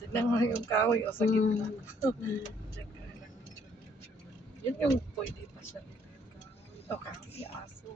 Tignan mo yung kahoy o sa gitna. Yun yung pwede pa siya dito yung kahoy. O kahoy, aso.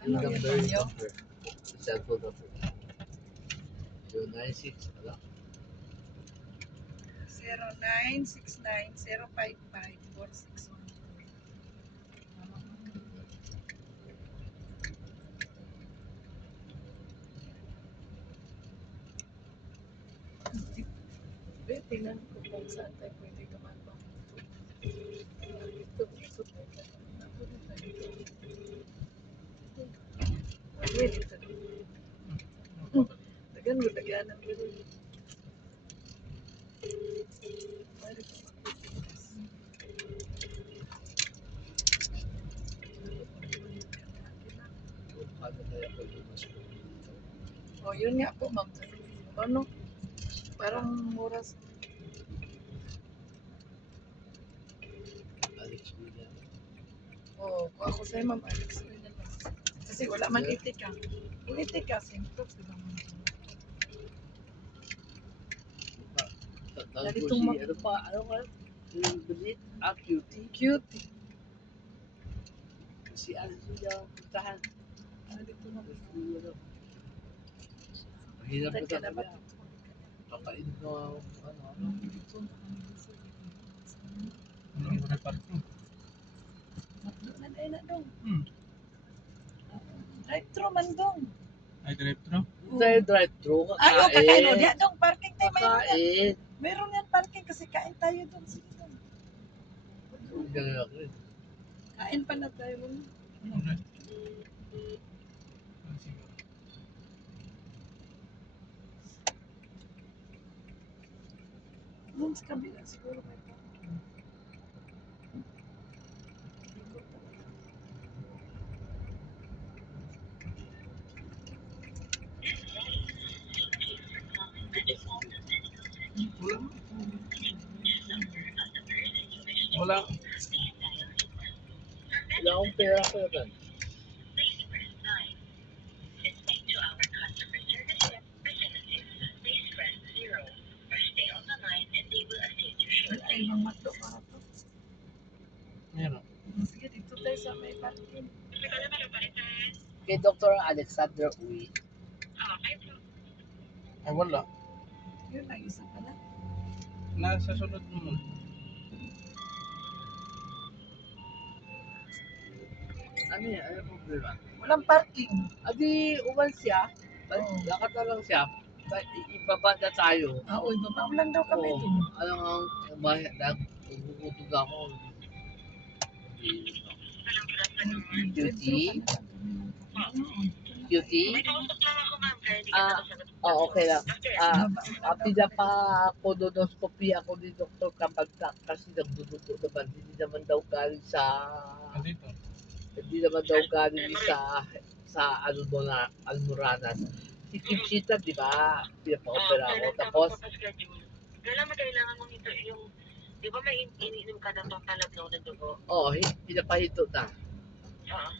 Yung number, cellphone number. 096, ala. 0969-055-461. Tingnan ko kung saan tayo pwede tumambang. Dito tayo. Pwede dito. Tagan mo, taganan mo rin. Pwede ko magpipilitas. O, yun nga po, ma'am. Ano? Parang muras. Alex William. Oo, kung ako sa'yo, ma'am, Alex. Kasi wala man itika. Kung itika, simple, diba? Dali itong ano pa, ano nga? Yung belit, cutie. Cute. Si Alex William, puntahan. Dito na. Mahirap Tayo na ka na ba? talaga. Kakain ko, ano. Dito na kami gusto. Ano ang reparking? Doon na tayo na dong. Drive-thru man dong. Ay, drive-thru? Tayo drive-thru, kakain. Ayaw, kakain o. Diyan dong, parking tayo. Mayroon yan. Kakain. Mayroon yan parking kasi kain tayo dong. Sige dong. Ganyan ako rin. Kain pa na tayo. Okay. Sige. Doon sa kabila siguro may parking. Wala. Wala akong pera ko yan. Ay, ibang matlo para to. Meron. Sige, dito tayo sa may parking. Kay Dr. Alexander Uy. Ay, wala. Yun lang, isa pala. Nasa sunod mo. Ano yan? Ano yung problema? Walang parking. Adi, uman siya. Lakad na lang siya. Ibaba na tayo. Uy, baba lang daw kami Oo. dun. Ano ang bubutog ako. Cutie? Cutie? Okay lang. Pinapa-colonoscopy ako ni Dr. Kapagdak kasi nagdudugo naman. Hindi naman daw galing sa... Dito. Hindi naman daw galing sa Almoranas. Si Kimchita, di ba? Pinapa-opera ako. Tapos, kailangan mo nito yung, di ba may iniinom ka ng pampalagnaw ng dugo? pinapahito na.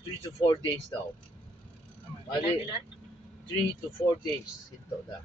3 to 4 days daw. Bali, Ilan? 3 to 4 days. Hinto na.